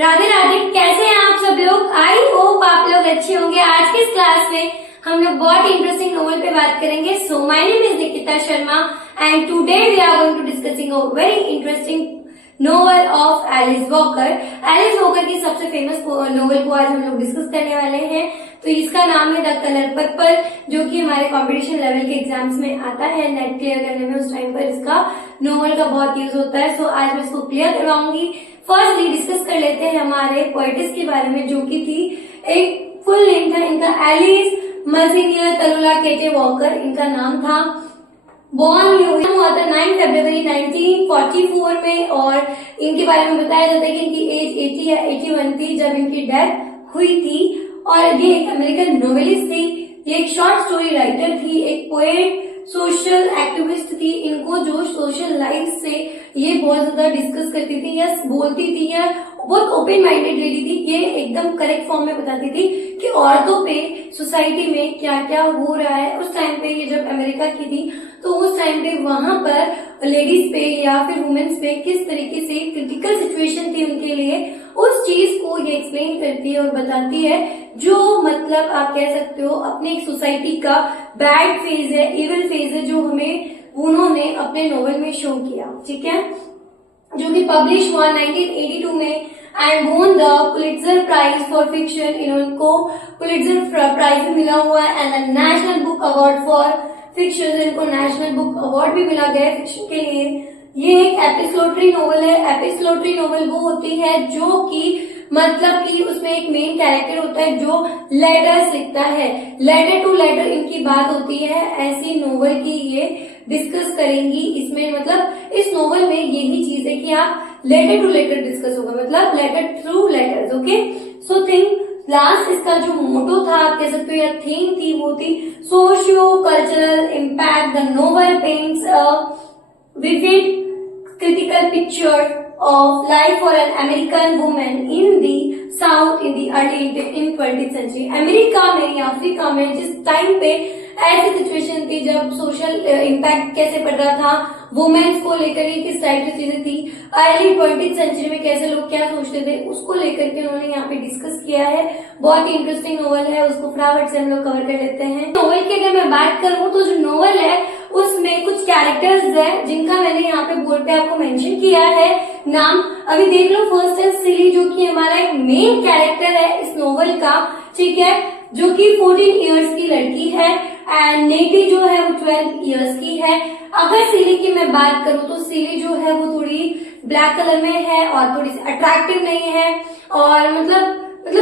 राधे राधे। कैसे हैं आप सब लोग? आई होप आप लोग अच्छे होंगे। आज के इस क्लास में हम लोग बहुत इंटरेस्टिंग नोवेल पे बात करेंगे। So my name is Nikita Sharma and today we are going to discussing a very interesting novel of Alice Walker. Alice Walker की सबसे फेमस नोवेल को आज हम लोग डिस्कस करने वाले हैं। तो इसका नाम है द कलर पर्पल, जो कि हमारे कंपटीशन लेवल के एग्जाम्स में आता है। नेट क्लियर करने में उस टाइम पर इसका नोवेल का बहुत यूज होता है। सो आज मैं इसको क्लियर करवाऊंगी। फर्स्टली डिस्कस कर लेते हैं हमारे पोएटिस के बारे में, जो की थी एक फुल नेम था इनका एलिस मर्सिनिया तलुला केटे वॉकर इनका नाम था। बॉर्न हुआ था 9 फरवरी 1944 में और इनके बारे में बताया जाता है कि इनकी एज 80 या 81 थी जब इनकी डेथ हुई थी। और ये एक अमेरिकन नोवेलिस्ट थी, ये एक शॉर्ट स्टोरी राइटर थी, एक पोएट, सोशल एक्टिविस्ट थी। इनको जो सोशल लाइफ से ये बहुत ज्यादा डिस्कस करती थी या बोलती थी या बहुत ओपन माइंडेड लेडी थी। ये एकदम करेक्ट फॉर्म में बताती थी कि औरतों पे सोसाइटी में क्या क्या हो रहा है। उस टाइम पे ये जब अमेरिका की थी तो उस टाइम पे वहां पर लेडीज पे या फिर वुमेन्स पे किस तरीके से क्रिटिकल सिचुएशन थी उनके लिए, उस चीज को ये एक्सप्लेन करती है और बताती है। जो मतलब आप कह सकते हो अपने एक सोसाइटी का बैड फेज है, इविल फेज है, जो हमें उन्होंने अपने नोवेल में शो किया। ठीक है, जो कि पब्लिश हुआ 1982 में and won the Pulitzer prize for fiction. इनको पुलिट्जर प्राइज भी मिला हुआ है and national book award for fiction. इनको नेशनल बुक अवार्ड भी मिला गया है फिक्शन के लिए। ये एक एपिसोडरी नोवेल है। एपिसोडरी नोवेल वो होती है जो कि मतलब कि उसमें एक मेन कैरेक्टर होता है जो लेटर्स लिखता है, लेटर टू लेटर इनकी बात होती है। ऐसी नोवेल की ये डिस्कस करेंगी। इसमें मतलब इस नोवेल में यही चीज है कि आप लेटर टू लेटर डिस्कस होगा, मतलब letter through letters. Okay, so think last इसका जो मोटो था आप कह सकते हो या थीम थी वो थी socio cultural impact. The novel paints a vivid critical picture of life for an American woman in the South in the early in 20th century। America में या अफ्रीका में जिस टाइम पे ऐसी सिचुएशन थी जब सोशल इम्पैक्ट कैसे पड़ रहा था वुमेन्स को लेकर, किस टाइप की चीजें थी, अर्ली 20th सेंचुरी में कैसे लोग क्या सोचते थे, उसको लेकर के उन्होंने यहाँ पे डिस्कस किया है। बहुत ही इंटरेस्टिंग नोवेल है, उसको फटाफट से हम लोग कवर कर लेते हैं। नोवेल की अगर मैं बात करूँ तो जो नोवेल है उसमें कुछ कैरेक्टर्स है जिनका मैंने यहाँ पे बोर्ड पे आपको मेंशन किया है नाम। अभी देख लो, फर्स्ट है सिली, जो कि हमारा एक मेन कैरेक्टर है इस नोवेल का। ठीक है, जो कि 14 इयर्स की लड़की है एंड नेटी जो है वो 12 इयर्स की है। अगर सिली की मैं बात करूँ तो सिली जो है वो थोड़ी ब्लैक कलर में है और थोड़ी सी अट्रैक्टिव नहीं है और मतलब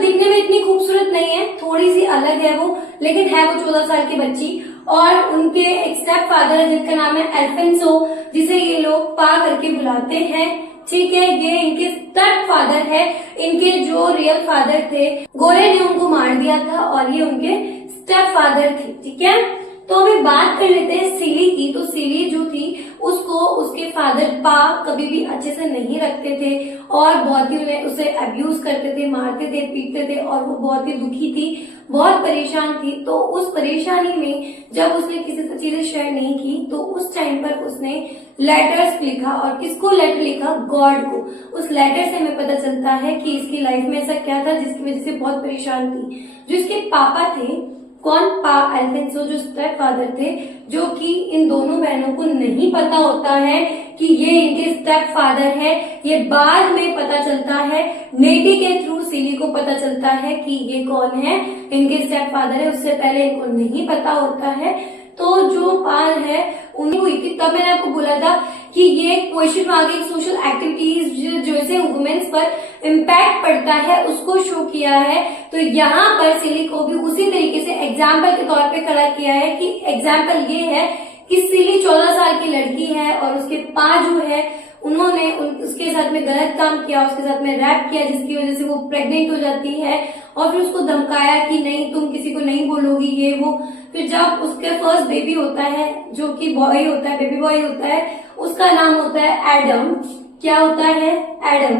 दिखने में इतनी खूबसूरत नहीं है, थोड़ी सी अलग है वो, लेकिन है वो 14 साल की बच्ची। और उनके एक स्टेप फादर है जिनका नाम है एल्फेंसो, जिसे ये लोग पा करके बुलाते हैं। ठीक है, ये इनके स्टेप फादर है। इनके जो रियल फादर थे गोरे ने उनको मार दिया था और ये उनके स्टेप फादर थे। ठीक है, तो अभी बात कर लेते हैं सिली की। तो सिली जो थी उसको उसके फादर पा कभी भी अच्छे से नहीं रखते थे और बहुत ही उन्हें उसे अब्यूज करते थे, मारते थे, पीटते थे और वो बहुत ही दुखी थी, बहुत परेशान थी। तो उस परेशानी में जब उसने किसी से चीजें शेयर नहीं की तो उस टाइम पर उसने लेटर्स लिखा। और किसको लेटर लिखा? गॉड को। उस लेटर से हमें पता चलता है कि इसकी लाइफ में ऐसा क्या था जिसकी वजह से बहुत परेशान थी। जो इसके पापा थे, कौन? पा एल्फेंसो, जो स्टेप फादर थे, जो कि इन दोनों बहनों को नहीं पता होता है कि ये इनके स्टेप फादर है। ये बाद में पता चलता है, नेटी के थ्रू सिली को पता चलता है कि ये कौन है, इनके स्टेप फादर है। उससे पहले इनको नहीं पता होता है। तो जो पाल है उन्हीं हुई थी। तब मैंने आपको बोला था कि ये क्वेश्चन आगे सोशल एक्टिविटीज जैसे वुमेन्स पर इम्पैक्ट पड़ता है उसको शो किया है। तो यहाँ पर सिली को भी उसी तरीके से एग्जाम्पल के तौर पे खड़ा किया है कि एग्जाम्पल ये है कि सिली 14 साल की लड़की है और उसके पा जो है उन्होंने उसके साथ में गलत काम किया, उसके साथ में रैप किया, जिसकी वजह से वो प्रेग्नेंट हो जाती है और फिर उसको धमकाया कि नहीं तुम किसी को नहीं बोलोगी ये वो। फिर जब उसके फर्स्ट बेबी होता है जो कि बॉय होता है, बेबी बॉय होता है, उसका नाम होता है एडम। क्या होता है? एडम।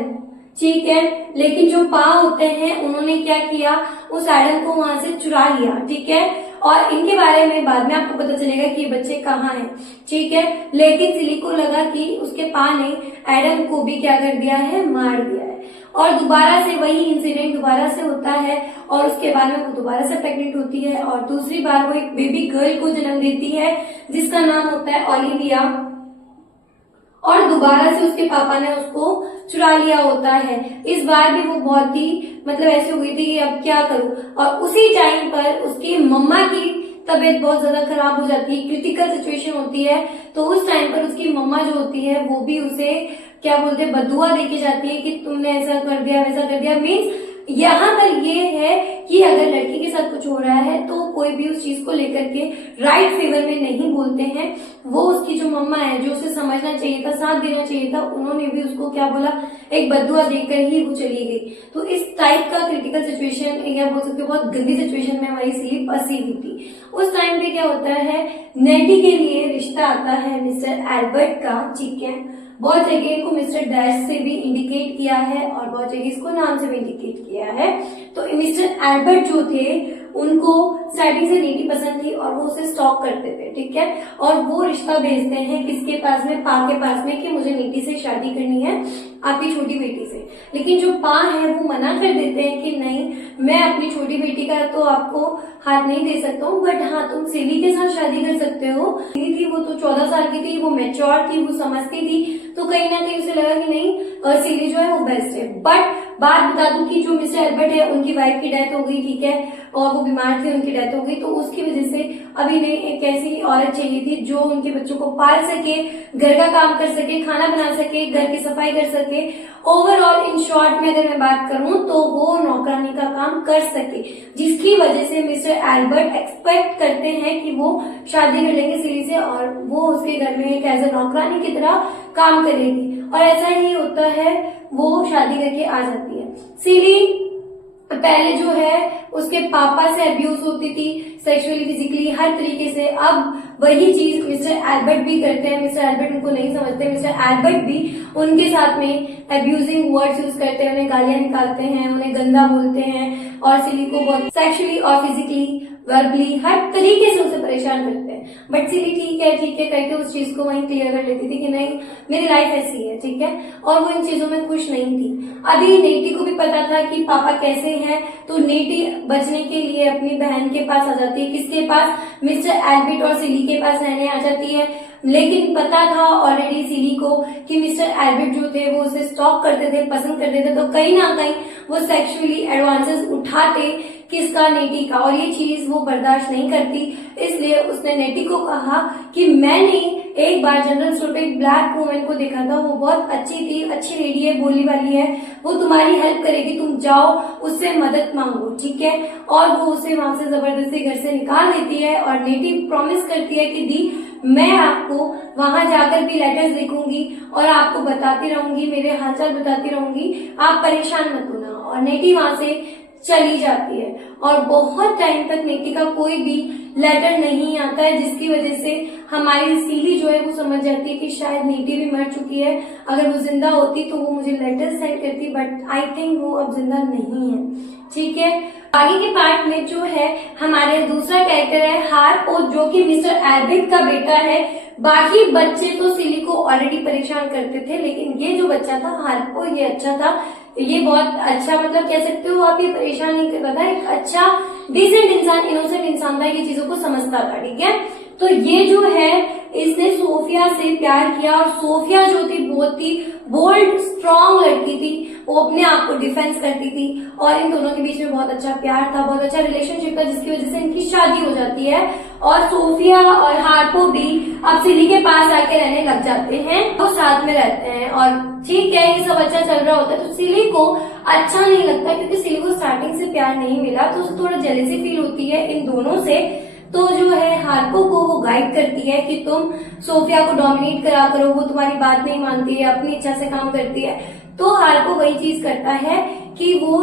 ठीक है, लेकिन जो पा होते हैं उन्होंने क्या किया, उस एडम को वहां से चुरा लिया। ठीक है, और इनके बारे में बाद में आपको पता चलेगा कि ये बच्चे कहाँ हैं, ठीक है। लेकिन सिली को लगा कि उसके पा ने एडम को भी क्या कर दिया है, मार दिया है, और दोबारा से वही इंसिडेंट दोबारा से होता है, और उसके बाद में वो दोबारा से प्रेग्नेंट होती है, और दूसरी बार वो एक बेबी गर्ल को जन्म देती है जिसका नाम होता है ओलिविया, और दोबारा से उसके पापा ने उसको चुरा लिया होता है। इस बार भी वो बहुत ही मतलब ऐसे हुई थी कि अब क्या करूं, और उसी टाइम पर उसकी मम्मा की तबीयत बहुत ज्यादा खराब हो जाती है, क्रिटिकल सिचुएशन होती है। तो उस टाइम पर उसकी मम्मा जो होती है वो भी उसे क्या बोलते हैं, बदुआ देके जाती है कि तुमने ऐसा कर दिया वैसा कर दिया। मीन्स यहाँ पर ये है कि अगर लड़की के साथ कुछ हो रहा है तो कोई भी उस चीज को लेकर के राइट फेवर में नहीं बोलते हैं। वो उसकी जो मम्मा है, जो उसे समझना चाहिए था, साथ देना चाहिए था, उन्होंने भी उसको क्या बोला, एक बदुआ देकर ही वो चली गई। तो इस टाइप का क्रिटिकल सिचुएशन या बोल सकते हो बहुत गंदी सिचुएशन में हमारी सिली फंसी हुई थी। उस टाइम पे क्या होता है, नेटी के लिए रिश्ता आता है मिस्टर एल्बर्ट का, ठीक है। बहुत जगह इनको मिस्टर डैश से भी इंडिकेट किया है और बहुत जगह इसको नाम से भी इंडिकेट किया है। तो मिस्टर एल्बर्ट जो थे उनको स्टार्टिंग से नीटी पसंद थी और वो उसे स्टॉक करते थे, ठीक है। और वो रिश्ता भेजते हैं किसके पास में, पा के पास में, कि मुझे नीटी से शादी करनी है, आपकी छोटी बेटी से। लेकिन जो पा है वो मना कर देते हैं कि नहीं, मैं अपनी छोटी बेटी का तो आपको हाथ नहीं दे सकता हूँ, बट हाँ तुम सिली के साथ शादी कर सकते हो। सिली थी वो तो 14 साल की थी, वो मैच्योर थी, वो समझती थी, तो कहीं ना कहीं उसे लगा कि नहीं सिली जो है वो बेस्ट है। बट बात बता दूं कि जो मिस्टर एल्बर्ट है उनकी वाइफ की डेथ हो गई, ठीक है, और वो बीमार थे, उनकी डेथ हो गई। तो उसकी वजह से अभी ने एक ऐसी औरत चाहिए थी जो उनके बच्चों को पाल सके, घर का काम कर सके, खाना बना सके, घर की सफाई कर सके। ओवरऑल इन शॉर्ट में अगर मैं बात करूं तो वो नौकरानी का काम कर सके, जिसकी वजह से मिस्टर एल्बर्ट एक्सपेक्ट करते हैं कि वो शादी कर लेंगे सिली से और वो उसके घर में एक एज ए नौकरानी की तरह काम करेगी। और ऐसा ही होता है, वो शादी करके आ जाती है। सिली पहले जो है उसके पापा से अब्यूज होती थी, सेक्सुअली, फिजिकली, हर तरीके से। अब वही चीज मिस्टर एल्बर्ट भी करते हैं। मिस्टर एल्बर्ट उनको नहीं समझते, मिस्टर एल्बर्ट भी उनके साथ में अब्यूजिंग वर्ड्स यूज करते हैं, उन्हें गालियां निकालते हैं, उन्हें गंदा बोलते हैं, और सिली को बहुत सेक्सुअली और फिजिकली, वर्बली, हर तरीके से उसे परेशान करते हैं। बट सिली ठीक है करके उस चीज को वहीं क्लियर कर लेती थी कि नहीं मेरी लाइफ ऐसी है, ठीक है, और वो इन चीजों में खुश नहीं थी। अभी नेटी को भी पता था कि पापा कैसे हैं, तो नेटी बचने के लिए अपनी बहन के पास आ जाती है। किसके पास, मिस्टर एल्बर्ट और सिली के पास रहने आ जाती है। लेकिन पता था ऑलरेडी सिली को कि मिस्टर एल्बर्ट जो थे वो उसे स्टॉक करते थे, पसंद करते थे, तो कहीं ना कहीं वो सेक्सुअली एडवांसेस उठाते किसका, नेटी का, और ये चीज वो बर्दाश्त नहीं करती। इसलिए उसने नेटी को कहा कि मैंने एक बार जनरल स्टोर पे एक ब्लैक वुमन को देखा था, वो बहुत अच्छी थी, अच्छी लेडी है, बोली वाली है, वो तुम्हारी हेल्प करेगी, तुम जाओ उससे मदद मांगो, ठीक है। और वो उसे वहां से जबरदस्ती घर से निकाल देती है और नेटी प्रॉमिस करती है कि दी मैं आपको वहां जाकर भी लेटर्स लिखूंगी और आपको बताती रहूंगी, मेरे हालचाल बताती रहूंगी, आप परेशान मत होना। और नेटी वहां से चली जाती है और बहुत टाइम तक नेटी का कोई भी लेटर नहीं आता है, जिसकी वजह से हमारी सिली जो है वो समझ जाती है कि शायद नेटी भी मर चुकी है। अगर वो जिंदा होती तो वो मुझे लेटर सेंड करती, बट आई थिंक वो अब जिंदा नहीं है, ठीक है। आगे के पार्ट में जो है हमारे दूसरा कैरेक्टर है हार्पो, जो कि मिस्टर एल्बर्ट का बेटा है। बाकी बच्चे तो सिली को ऑलरेडी परेशान करते थे, लेकिन ये जो बच्चा था हार्पो, ये अच्छा था, ये बहुत अच्छा मतलब कह सकते हो आप, ये परेशान नहीं करता था, एक अच्छा डिसेंट इंसान, इनोसेंट इंसान था, ये चीजों को समझता था, ठीक है। तो ये जो है इसने सोफिया से प्यार किया, और सोफिया जो थी बहुत ही बोल्ड स्ट्रॉन्ग लड़की थी, वो अपने आप को डिफेंस करती थी, और इन दोनों के बीच में बहुत अच्छा प्यार था, बहुत अच्छा रिलेशनशिप था, जिसकी वजह से इनकी शादी हो जाती है। और सोफिया और हार्पो भी अब सिली के पास आके रहने लग जाते हैं, वो साथ में रहते हैं, और ठीक है ये सब अच्छा चल रहा होता है। तो सिली को अच्छा नहीं लगता, क्योंकि सिली को स्टार्टिंग से प्यार नहीं मिला, तो उसे थोड़ा जेलसी फील होती है इन दोनों से। तो जो है हार्पो को वो गाइड करती है कि तुम सोफिया को डोमिनेट करा करो, वो तुम्हारी बात नहीं मानती है, अपनी इच्छा से काम करती है। तो हार्पो वही चीज करता है कि वो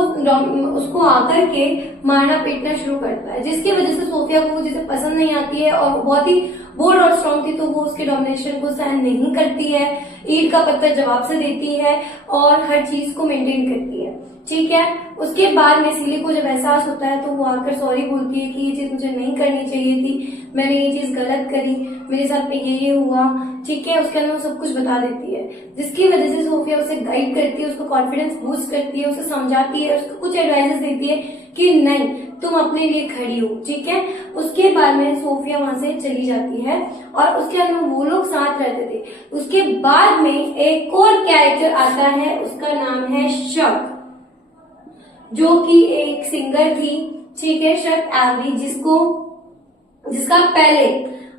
उसको आकर के मारना पीटना शुरू करता है, जिसकी वजह से सोफिया को वो चीजें पसंद नहीं आती है, और बहुत ही बोल्ड और स्ट्रॉन्ग थी, तो वो उसके डोमिनेशन को सहन नहीं करती है, ईंट का पत्थर जवाब से देती है और हर चीज को मेंटेन करती है, ठीक है। उसके बाद में सिली को जब एहसास होता है तो वो आकर सॉरी बोलती है कि ये चीज मुझे नहीं करनी चाहिए थी, मैंने ये चीज गलत करी, मेरे साथ में ये हुआ। ठीक है, उसके अंदर वो सब कुछ बता देती है, जिसकी वजह से सोफिया उसे गाइड करती है, उसको कॉन्फिडेंस बूस्ट करती है, उसे समझाती है, उसको कुछ एडवाइजेस देती है कि नहीं तुम अपने लिए खड़ी हो। ठीक है, उसके बाद में सोफिया वहां से चली जाती है और उसके अंदर वो लोग साथ रहते थे। उसके बाद में एक और कैरेक्टर आता है, उसका नाम है शक, जो कि एक सिंगर थी। ठीक है, शक एवरी, जिसका पहले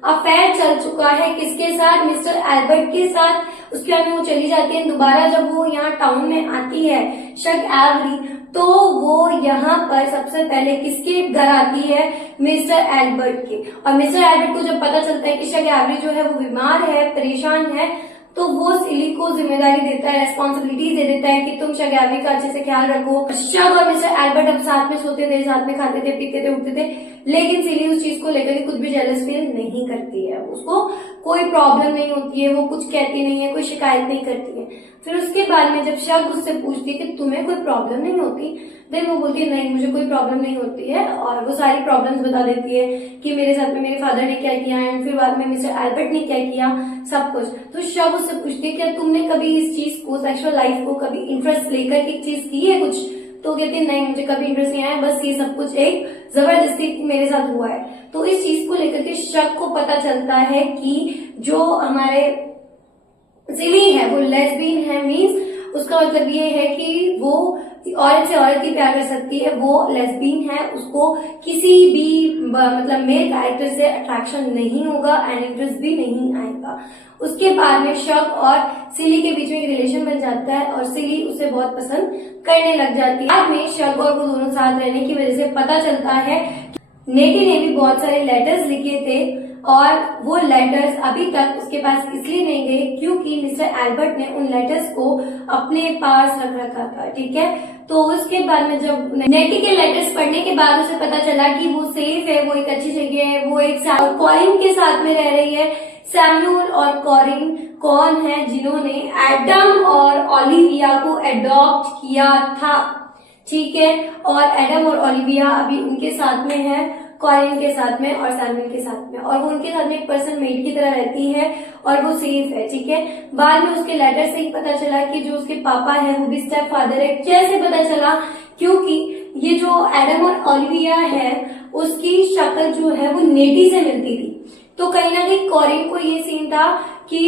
अफेयर चल चुका है किसके साथ, मिस्टर एल्बर्ट के साथ। उसके बाद में वो चली जाती है, दोबारा जब वो यहाँ टाउन में आती है शक एवरी, तो वो यहाँ पर सबसे पहले किसके घर आती है, मिस्टर एल्बर्ट के। और मिस्टर एल्बर्ट को जब पता चलता है कि शक एवरी जो है वो बीमार है, परेशान है, तो वो सिली को जिम्मेदारी देता है, रेस्पॉन्सिबिलिटीज दे देता है कि तुम शक एवरी का अच्छे से ख्याल रखो। शक और मिस्टर एल्बर्ट अब साथ में सोते थे, साथ में खाते थे, पीते थे, उठते थे, लेकिन सिली उस चीज को लेकर कुछ भी जेलस फील नहीं करती है, उसको कोई प्रॉब्लम नहीं होती है, वो कुछ कहती नहीं है, कोई शिकायत नहीं करती है। फिर उसके बाद में जब शक उससे पूछती है कि तुम्हें कोई प्रॉब्लम नहीं होती, देन वो बोलती है नहीं मुझे कोई प्रॉब्लम नहीं होती है, और वो सारी प्रॉब्लम्स बता देती है कि मेरे साथ में मेरे फादर ने क्या किया एंड फिर बाद में मिस्टर एल्बर्ट ने क्या किया, सब कुछ। तो शक उससे पूछती है क्या तुमने कभी इस चीज को, सेक्सुअल लाइफ को कभी इंटरेस्ट लेकर एक चीज की है कुछ, तो कहती है नहीं मुझे कभी इंटरेस्ट नहीं आया, बस ये सब कुछ एक जबरदस्ती मेरे साथ हुआ है। तो इस चीज को लेकर के शक को पता चलता है कि जो हमारे सिली है वो लेस्बियन है, मीन्स उसका मतलब ये है कि वो औरत से औरत ही प्यार कर सकती है, वो लेस्बियन है, उसको किसी भी मतलब मेल कैरेक्टर से अट्रैक्शन नहीं होगा एंड इंटरेस्ट भी नहीं आएगा। उसके बाद में शक और सिली के बीच में एक रिलेशन बन जाता है और सिली उसे बहुत पसंद करने लग जाती है। बाद में शक और वो दोनों साथ रहने की वजह से पता चलता है नेटी ने भी बहुत सारे लेटर्स लिखे थे और वो लेटर्स अभी तक उसके पास इसलिए नहीं गए क्योंकि मिस्टर एल्बर्ट ने उन लेटर्स को अपने पास रख रखा था। ठीक है, तो उसके बाद में जब नेटी के लेटर्स पढ़ने के बाद उसे पता चला कि वो सेफ है, वो एक अच्छी जगह है, वो एक कॉरिन के साथ में रह रही है। सैमुअल और कॉरिन कौन है, जिन्होंने एडम और ओलिविया को एडॉप्ट किया था। ठीक है, और एडम और ओलिविया अभी उनके साथ में है, कॉरिन के साथ में और सैमुअल के साथ में, और वो उनके साथ में एक पर्सन मेड की तरह रहती है और वो सेफ है। ठीक है, बाद में उसके लेटर से ही पता चला कि जो उसके पापा है वो भी स्टेप फादर है। कैसे पता चला, क्योंकि ये जो एडम और ओलिविया है उसकी शक्ल जो है वो नेटी से मिलती थी। तो कहीं ना कहीं कॉरिन को ये सीन था कि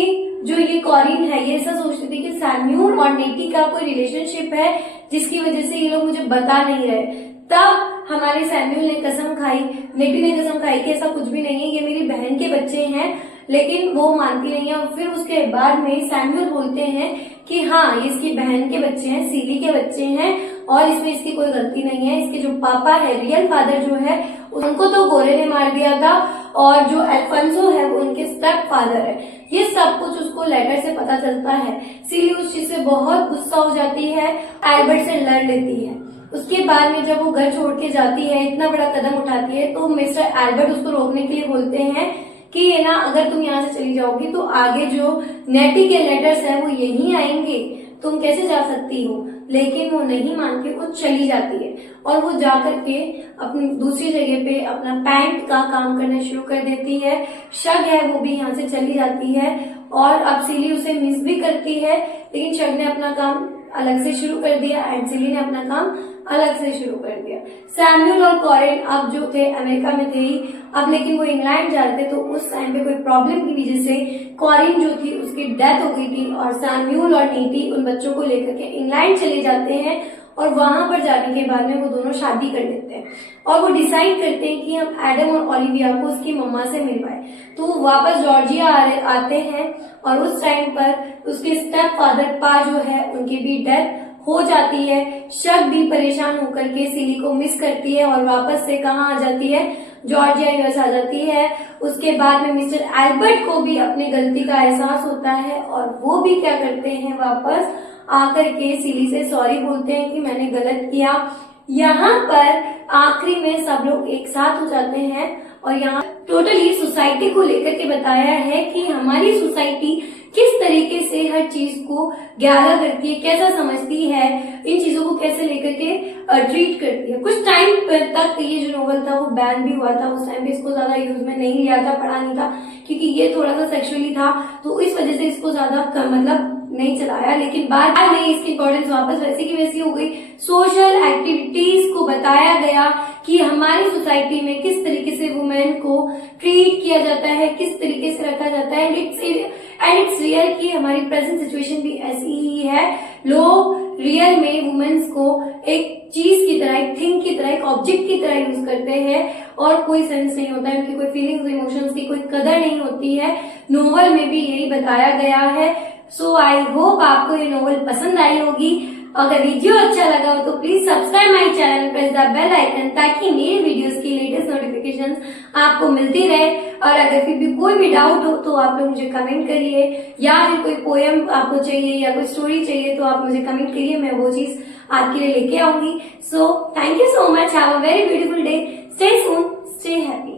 जो ये कॉरिन है ये ऐसा सोचती थी कि सैमुअल और नेटी का कोई रिलेशनशिप है जिसकी वजह से ये लोग मुझे बता नहीं रहे। तब हमारे सैमुअल ने कसम खाई, नेटी ने कसम खाई कि ऐसा कुछ भी नहीं है, ये मेरी बहन के बच्चे हैं, लेकिन वो मानती नहीं है। फिर उसके बाद में सैमुअल बोलते हैं कि हाँ ये इसकी बहन के बच्चे हैं, सिली के बच्चे हैं और इसमें इसकी कोई गलती नहीं है। इसके जो पापा है, रियल फादर जो है, उनको तो गोरे ने मार दिया था और जो अल्फांसो है वो उनके स्टेप फादर है। ये सब कुछ उसको लेटर से पता चलता है। सिली उस चीज से बहुत गुस्सा हो जाती है, एल्बर्ट से लड़ लेती है। उसके बाद में जब वो घर छोड़ के जाती है, इतना बड़ा कदम उठाती है, तो मिस्टर एल्बर्ट उसको रोकने के लिए बोलते हैं कि ये ना अगर तुम यहाँ से चली जाओगी तो आगे जो नेटी के लेटर्स हैं वो यहीं आएंगे, तुम कैसे जा सकती हो। लेकिन वो नहीं मानती, वो चली जाती है और वो जाकर के अपनी दूसरी जगह पे अपना पैंट का काम करना शुरू कर देती है। शक है वो भी यहाँ से चली जाती है और अब सिली उसे मिस भी करती है, लेकिन शक ने अपना काम अलग से शुरू कर दिया एंड सिली ने अपना काम अलग से शुरू कर दिया। सैमुअल और कॉरिन अब जो थे अमेरिका में थे ही, अब लेकिन वो इंग्लैंड जा रहे थे, तो उस टाइम पे कोई प्रॉब्लम की वजह से कॉरिन जो थी उसकी डेथ हो गई थी और सैमुअल और नीटी उन बच्चों को लेकर के इंग्लैंड चले जाते हैं और वहां पर जाने के बाद में वो दोनों शादी कर लेते हैं और वो डिसाइड करते हैं कि हम एडम और ओलिविया को उसकी मम्मा से मिलवाए। तो वो वापस जॉर्जिया आते हैं और उस टाइम पर उसके स्टेप फादर पा जो है उनकी भी डेथ हो जाती है। शक भी परेशान होकर के सिली को मिस करती है और वापस से कहाँ आ जाती है, जॉर्जिया यूएस आ जाती है। उसके बाद में मिस्टर एल्बर्ट को भी अपनी गलती का एहसास होता है और वो भी क्या करते हैं, वापस आकर के सिली से सॉरी बोलते हैं कि मैंने गलत किया। यहाँ पर आखिरी में सब लोग एक साथ हो जाते हैं और यहाँ टोटली सोसाइटी को लेकर के बताया है कि हमारी सोसाइटी किस तरीके से हर चीज को गैदर करती है, कैसा समझती है, इन चीजों को कैसे लेकर के ट्रीट करती है। कुछ टाइम तक ये जो नॉवल था वो बैन भी हुआ था, उस टाइम पे इसको ज्यादा यूज में नहीं लिया था, पढ़ा नहीं था, क्योंकि ये थोड़ा सा सेक्सुअली था, तो इस वजह से इसको ज्यादा मतलब नहीं चलाया। लेकिन बाद में इसकी इम्पोर्टेंस वापस वैसी की वैसी हो गई। सोशल एक्टिविटीज को बताया गया कि हमारी सोसाइटी में किस तरीके से वुमेन को ट्रीट किया जाता है, किस तरीके से रखा जाता है, एंड इट्स रियल कि हमारी प्रेजेंट सिचुएशन भी ऐसी ही है। लोग रियल में वुमेन्स को एक चीज की तरह, एक थिंग की तरह, एक ऑब्जेक्ट की तरह यूज करते हैं और कोई सेंस नहीं होता है, उनकी कोई फीलिंग्स इमोशंस की कोई कदर नहीं होती है। नोवेल में भी यही बताया गया है। सो आई होप आपको ये नोवेल पसंद आई होगी। अगर वीडियो अच्छा लगा हो तो please subscribe my channel, press the bell icon, ताकि मेरे वीडियोस की लेटेस्ट नोटिफिकेशंस आपको मिलती रहे। और अगर फिर भी कोई भी डाउट हो तो आप लोग मुझे कमेंट करिए, या फिर कोई पोएम आपको चाहिए या कोई स्टोरी चाहिए तो आप मुझे कमेंट करिए, मैं वो चीज आपके लिए लेके आऊंगी। So thank you so much, have a very beautiful day, stay soon, stay happy.